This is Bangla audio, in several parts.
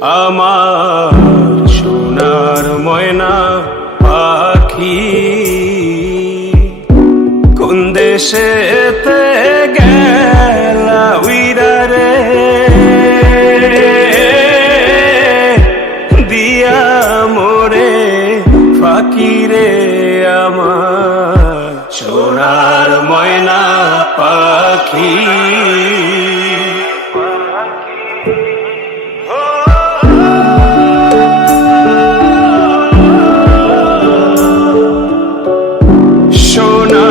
আমার সোনার ময়না পাখি কোন দেশেতে গেলা উইরা রে দিয়া মোরে ফাঁকি রে আমার সোনার ময়না পাখি সোনা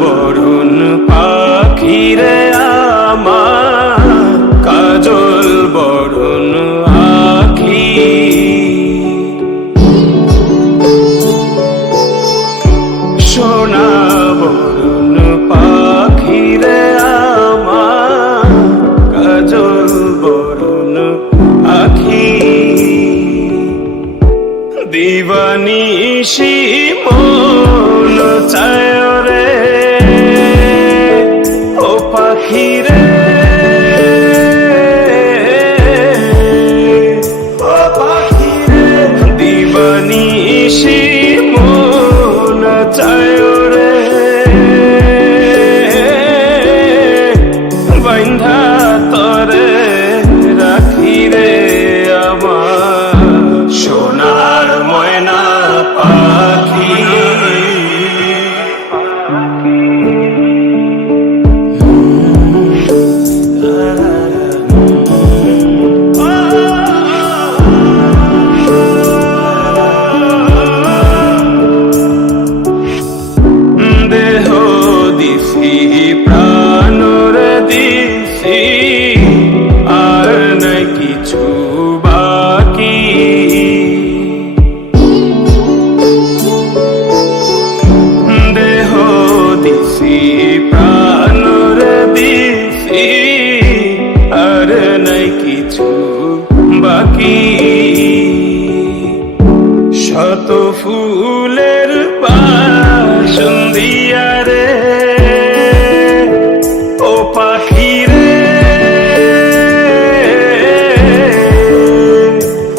বরণ পাখি রে আমার কাজল বরণ আখি সোনা বরণ পাখি রে আমার কাজল বরণ আখি দিবানিশি মন চায় রে ও পাখি রে ও পাখি রে দিবানিশি মন চায় রে বাইন্ধা তরে রাখি রে আমার সোনার ময়না পাখি দেহ দিছি প্রাণর দিছি আর নাই কিছু বাকি দেহ দিছি প্রাণর দিছি আর নাই কিছু বাকি শত ফুলের বাসন্দিয়া রে ও পাখি রে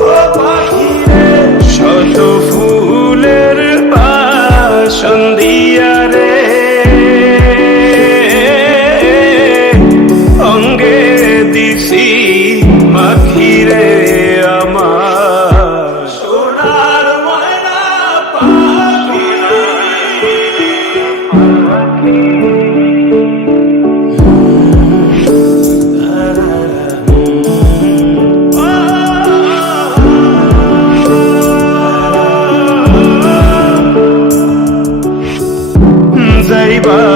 ও পাখি রে শত ফুলের বাসন্দিয়া রে অঙ্গে দিছি মাখি রে আমার সোনার ময়না পাখি যাইবা